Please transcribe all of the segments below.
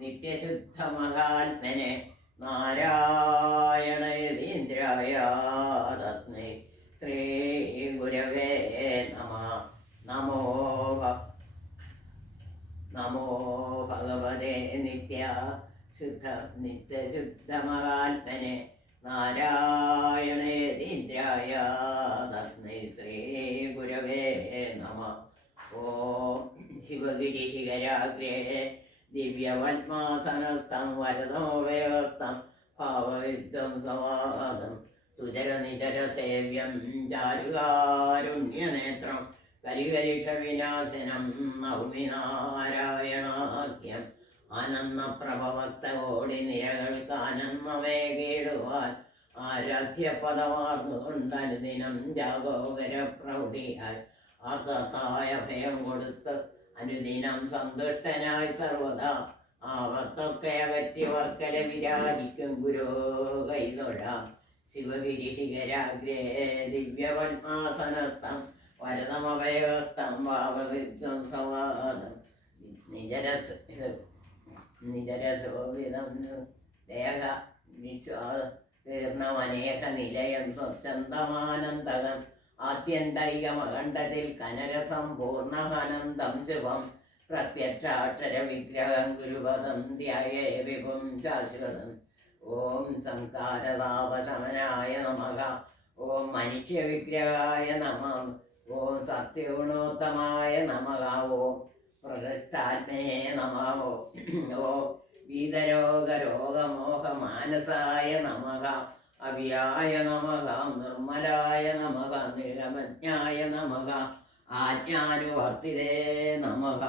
നിത്യശുദ്ധമഹാത്മനെ നാരായണയതീന്ദ്രായ തസ്മൈ ശ്രീ ഗുരവേ നമോ നമോ ഭഗവതേ നിത്യശുദ്ധമഹാത്മനെ നാരായണയതീന്ദ്രായ തസ്മൈ ശ്രീ ഗുരവേ നമഃ. ഓം ശിവഗിരിശിഖരാഗ്രേ ദിവ്യവത്മാസനസ്ഥം വരദോവയസ്ഥം ഭാവവിദ്വം സവാദം സുചരനിചരസേവ്യം ചാരുകാരുണ്യനേത്രം കലികലിഷവിനാശനം നൗമി നാരായണാഖ്യം. ആനന്ദപ്രഭവക്തകോടി നിരകൾക്ക് ആനന്ദമേകിടുവാൻ ആരാധ്യപദമാർന്നുകൊണ്ട് അനുദിനം ജാഗോകര പ്രൗഢിയായി ആർത്തത്തായ ഭയം കൊടുത്ത് അനുദിനം സന്തുഷ്ടനായി സർവദാ ആപത്തൊക്കെ അകറ്റി വർക്കല വിരാജിക്കും ഗുരോ കൈതൊഴ. ശിവഗിരിശിഖരാഗ്രേ ദിവ്യപത്മാസനസ്ഥം വരദമഭയസ്ഥം ഭാവവിദ്വം സംവാദം നിജരസോവിധം ദേഹ തീർണമനേക നിലയം സ്വച്ഛന്തമാനന്ദകം ആത്യന്തൈകമഖണ്ഡത്തിൽ കനരസം പൂർണ്ണാനന്ദം ശുഭം പ്രത്യക്ഷാക്ഷര വിഗ്രഹം ഗുരുപദം ധ്യായേ വിഭും ശാശ്വതം. ഓം സംസാരതാപശമനായ നമഃ. ഓം മനുഷ്യവിഗ്രഹായ നമഃ. ഓം സത്യഗുണോത്തമായ നമഃ. ഓം പ്രകൃഷ്ടാത്മനേ നമഃ. ഓം വീതരോഗരോഗമോഹമാനസായ നമഃ. അവ്യായ നമഃ. നിർമ്മലായ നമഃ. നിരമജ്ഞായ നമഃ. ആജ്ഞാനുവർത്തിതേ നമഃ.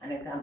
അനക്കാം